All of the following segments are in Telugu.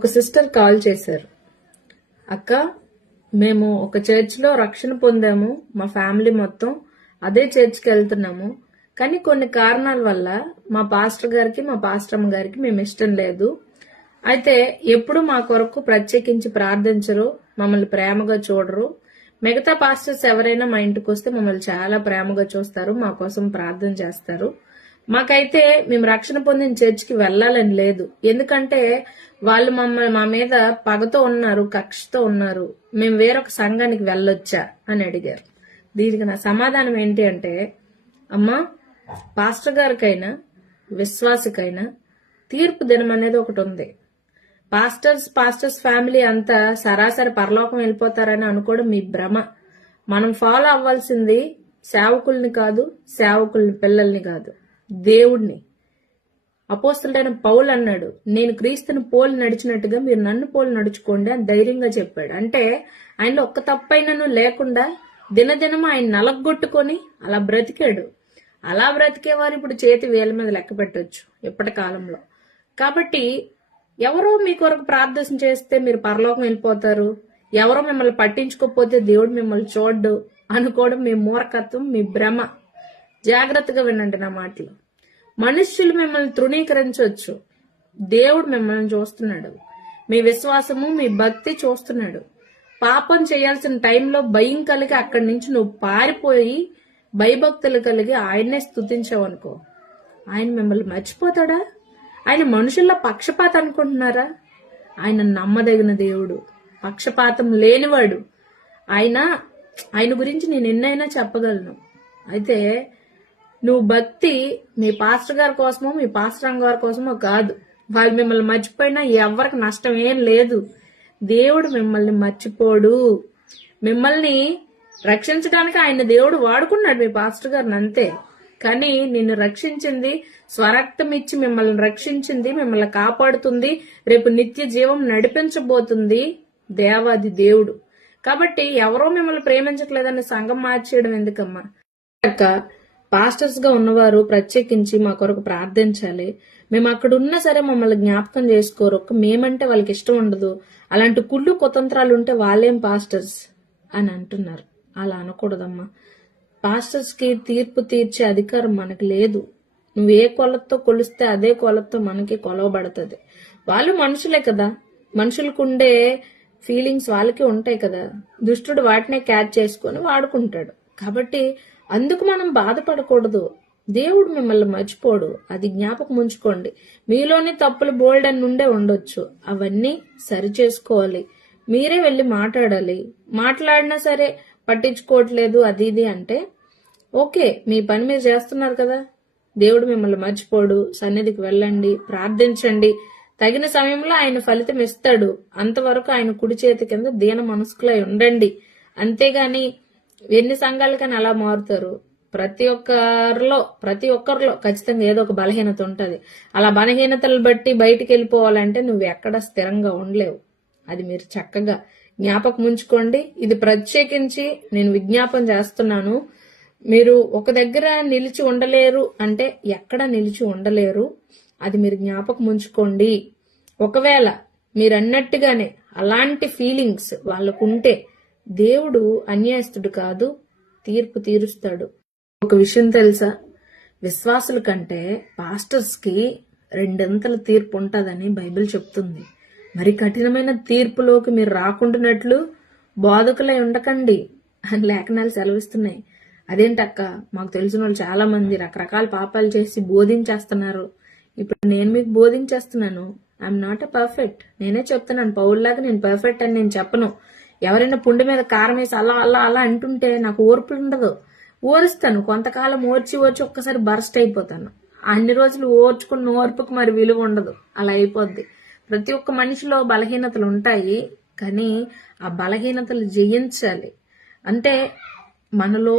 ఒక సిస్టర్ కాల్ చేశారు. అక్క, మేము ఒక చర్చ్లో రక్షణ పొందాము, మా ఫ్యామిలీ మొత్తం అదే చర్చ్కి వెళ్తున్నాము. కానీ కొన్ని కారణాల వల్ల మా పాస్టర్ గారికి మా పాస్టమ్మ గారికి మేము ఇష్టం లేదు. అయితే ఎప్పుడు మా కొరకు ప్రత్యేకించి ప్రార్థించరు, మమ్మల్ని ప్రేమగా చూడరు. మిగతా పాస్టర్స్ ఎవరైనా మా ఇంటికి వస్తే మమ్మల్ని చాలా ప్రేమగా చూస్తారు, మా కోసం ప్రార్థన చేస్తారు. మాకైతే మేము రక్షణ పొందిన చర్చికి వెళ్ళాలని లేదు. ఎందుకంటే వాళ్ళు మా మీద పగతో ఉన్నారు, కక్షతో ఉన్నారు. మేము వేరొక సంఘానికి వెళ్ళొచ్చా అని అడిగారు. దీనికి నా సమాధానం ఏంటి అంటే, అమ్మా, పాస్టర్ గారికైనా విశ్వాసికైనా తీర్పు దినం అనేది ఒకటి ఉంది. పాస్టర్స్ ఫ్యామిలీ అంతా సరాసరి పరలోకం వెళ్ళిపోతారని అనుకోవడం మీ భ్రమ. మనం ఫాలో అవ్వాల్సింది సేవకుల్ని కాదు, సేవకుల్ని పిల్లల్ని కాదు, దేవుడిని. అపోస్తలుడైన పౌలు అన్నాడు, నేను క్రీస్తుని పోలి నడిచినట్టుగా మీరు నన్ను పోలి నడుచుకోండి అని ధైర్యంగా చెప్పాడు. అంటే ఆయనలో ఒక్క తప్పైనను లేకుండా దినదినం ఆయన నలగొట్టుకొని అలా బ్రతికాడు. అలా బ్రతికేవారు ఇప్పుడు చేతి వేల మీద లెక్క పెట్టొచ్చు ఇప్పటి కాలంలో. కాబట్టి ఎవరో మీ కొరకు ప్రార్థన చేస్తే మీరు పరలోకం వెళ్ళిపోతారు, ఎవరో మిమ్మల్ని పట్టించుకోకపోతే దేవుడు మిమ్మల్ని చూడ్డు అనుకోవడం మీ మూర్ఖత్వం, మీ భ్రమ. జాగ్రత్తగా వినండి నా మాటలు. మనుష్యులు మిమ్మల్ని తృణీకరించవచ్చు, దేవుడు మిమ్మల్ని చూస్తున్నాడు. మీ విశ్వాసము, మీ భక్తి చూస్తున్నాడు. పాపం చేయాల్సిన టైంలో భయం కలిగి అక్కడి నుంచి నువ్వు పారిపోయి భయభక్తులు కలిగి ఆయన్నే స్తుతించావనుకో, ఆయన మిమ్మల్ని మర్చిపోతాడా? ఆయన మనుషుల్లో పక్షపాతం అనుకుంటున్నారా? ఆయన నమ్మదగిన దేవుడు, పక్షపాతం లేనివాడు. ఆయన గురించి నేను ఎన్నైనా చెప్పగలను. అయితే నువ్వు భక్తి మీ పాస్టర్ గారి కోసమో మీ పాస్టర్ గారి కోసమో కాదు. వాళ్ళు మిమ్మల్ని మర్చిపోయినా ఎవరికి నష్టం ఏం లేదు. దేవుడు మిమ్మల్ని మర్చిపోడు. మిమ్మల్ని రక్షించడానికి ఆయన దేవుడు వాడుకున్నాడు మీ పాస్టర్ గారిని, అంతే. కానీ నిన్ను రక్షించింది, స్వరక్తం ఇచ్చి మిమ్మల్ని రక్షించింది, మిమ్మల్ని కాపాడుతుంది, రేపు నిత్య జీవం నడిపించబోతుంది దేవాది దేవుడు. కాబట్టి ఎవరో మిమ్మల్ని ప్రేమించట్లేదని సంఘం మార్చేయడం ఎందుకమ్మా? పాస్టర్స్ గా ఉన్నవారు ప్రత్యేకించి మా కొరకు ప్రార్థించాలి. మేము అక్కడ ఉన్నా సరే మమ్మల్ని జ్ఞాపకం చేసుకోరు. మేమంటే వాళ్ళకి ఇష్టం ఉండదు. అలాంటి కుళ్ళు కుతంత్రాలు ఉంటే వాళ్ళేం పాస్టర్స్ అని అంటున్నారు. అలా అనకూడదమ్మా. పాస్టర్స్ కి తీర్పు తీర్చే అధికారం మనకు లేదు. నువ్వు ఏ కొలతతో కొలిస్తే అదే కొలతతో మనకి కొలవబడుతుంది. వాళ్ళు మనుషులే కదా, మనుషులకు ఉండే ఫీలింగ్స్ వాళ్ళకి ఉంటాయి కదా. దుష్టుడు వాటినే క్యాచ్ చేసుకొని వాడుకుంటాడు. కాబట్టి అందుకు మనం బాధపడకూడదు. దేవుడు మిమ్మల్ని మర్చిపోడు, అది జ్ఞాపకం ఉంచుకోండి. మీలోని తప్పులు బోల్డ్ అని ఉండే ఉండొచ్చు, అవన్నీ సరి చేసుకోవాలి. మీరే వెళ్ళి మాట్లాడాలి. మాట్లాడినా సరే పట్టించుకోవట్లేదు అది ఇది అంటే ఓకే, మీ పని మీరు చేస్తున్నారు కదా. దేవుడు మిమ్మల్ని మర్చిపోడు. సన్నిధికి వెళ్ళండి, ప్రార్థించండి. తగిన సమయంలో ఆయన ఫలితం ఇస్తాడు. అంతవరకు ఆయన కుడి చేతి కింద దీన మనస్కులై ఉండండి. అంతేగాని ఎన్ని సంఘాలకని అలా మారుతారు? ప్రతి ఒక్కరిలో ఖచ్చితంగా ఏదో ఒక బలహీనత ఉంటది. అలా బలహీనతలు బట్టి బయటికి వెళ్ళిపోవాలంటే నువ్వు ఎక్కడ స్థిరంగా ఉండలేవు. అది మీరు చక్కగా జ్ఞాపకం ఉంచుకోండి. ఇది ప్రత్యేకించి నేను విజ్ఞాపన చేస్తున్నాను. మీరు ఒక దగ్గర నిలిచి ఉండలేరు అంటే ఎక్కడ నిలిచి ఉండలేరు. అది మీరు జ్ఞాపకం ఉంచుకోండి. ఒకవేళ మీరు అన్నట్టుగానే అలాంటి ఫీలింగ్స్ వాళ్ళకుంటే దేవుడు అన్యాయస్తుడు కాదు, తీర్పు తీరుస్తాడు. ఒక విషయం తెలుసా? విశ్వాసుల కంటే పాస్టర్స్ కి రెండంతల తీర్పు ఉంటుందని బైబిల్ చెప్తుంది. మరి కఠినమైన తీర్పులోకి మీరు రాకుండానట్లు బోధకులై ఉండకండి అని లేఖనాలు సెలవిస్తున్నాయి. అదేంటక్క, మాకు తెలిసిన వాళ్ళు చాలా మంది రకరకాల పాపాలు చేసి బోధించేస్తున్నారు. ఇప్పుడు నేను మీకు బోధించేస్తున్నాను. I'm not a perfect. నేనే చెప్తున్నాను, పౌల్లాగా నేను పర్ఫెక్ట్ అని నేను చెప్పను. ఎవరైనా పుండి మీద కారం వేసి అలా అలా అలా అంటుంటే నాకు ఓర్పు ఉండదు. ఓరుస్తాను, కొంతకాలం ఓర్చి ఒక్కసారి బర్స్ట్ అయిపోతాను. అన్ని రోజులు ఓర్చుకున్న ఓర్పుకు మరి విలువ ఉండదు, అలా అయిపోద్ది. ప్రతి ఒక్క మనిషిలో బలహీనతలు ఉంటాయి, కానీ ఆ బలహీనతలు జయించాలి. అంటే మనలో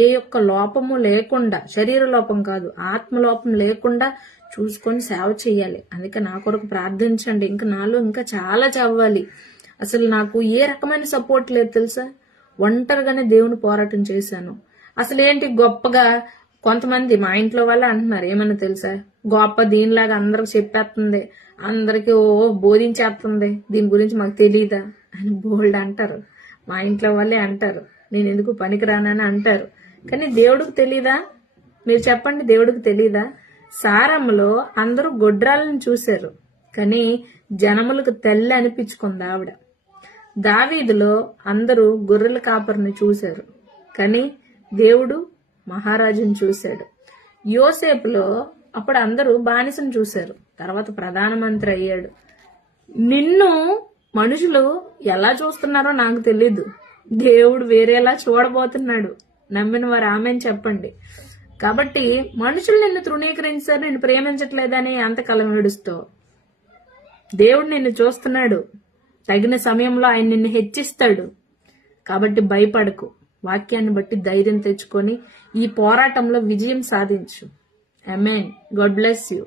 ఏ ఒక్క లోపము లేకుండా, శరీర లోపం కాదు ఆత్మలోపం లేకుండా చూసుకొని సేవ చేయాలి. అందుకే నా కొరకు ప్రార్థించండి. ఇంకా నాలో ఇంకా చాలా చదవాలి. అసలు నాకు ఏ రకమైన సపోర్ట్ లేదు తెలుసా. ఒంటరిగానే దేవుని పోరాటం చేశాను. అసలు ఏంటి గొప్పగా కొంతమంది మా ఇంట్లో వాళ్ళు అంటున్నారు, ఏమన్నా తెలుసా, గొప్ప దీనిలాగా అందరికి చెప్పేస్తుంది, అందరికీ బోధించేస్తుంది, దీని గురించి మాకు తెలియదా అని బోల్డ్ అంటారు. మా ఇంట్లో వాళ్ళే అంటారు, నేను ఎందుకు పనికిరానని అంటారు. కానీ దేవుడికి తెలీదా? మీరు చెప్పండి, దేవుడికి తెలీదా? సారమ్మలో అందరూ గొడ్రాలను చూశారు, కానీ జనములకు తల్లి అనిపించుకుంది ఆవిడ. దావీదులో అందరూ గొర్రెల కాపరిని చూశారు, కానీ దేవుడు మహారాజుని చూశాడు. యోసేపులో అప్పుడు అందరూ బానిసను చూశారు, తర్వాత ప్రధానమంత్రి అయ్యాడు. నిన్ను మనుషులు ఎలా చూస్తున్నారో నాకు తెలీదు, దేవుడు వేరేలా చూడబోతున్నాడు. నమ్మిన వారు ఆమెను చెప్పండి. కాబట్టి మనుషులు నిన్ను తృణీకరించారు, నిన్ను ప్రేమించట్లేదని అంతకాలం ఏడుస్తావు. దేవుడు నిన్ను చూస్తున్నాడు, తగిన సమయంలో ఆయన నిన్ను హెచ్చిస్తాడు. కాబట్టి భయపడకు, వాక్యాన్ని బట్టి ధైర్యం తెచ్చుకొని ఈ పోరాటంలో విజయం సాధించు. ఆమేన్. God bless you.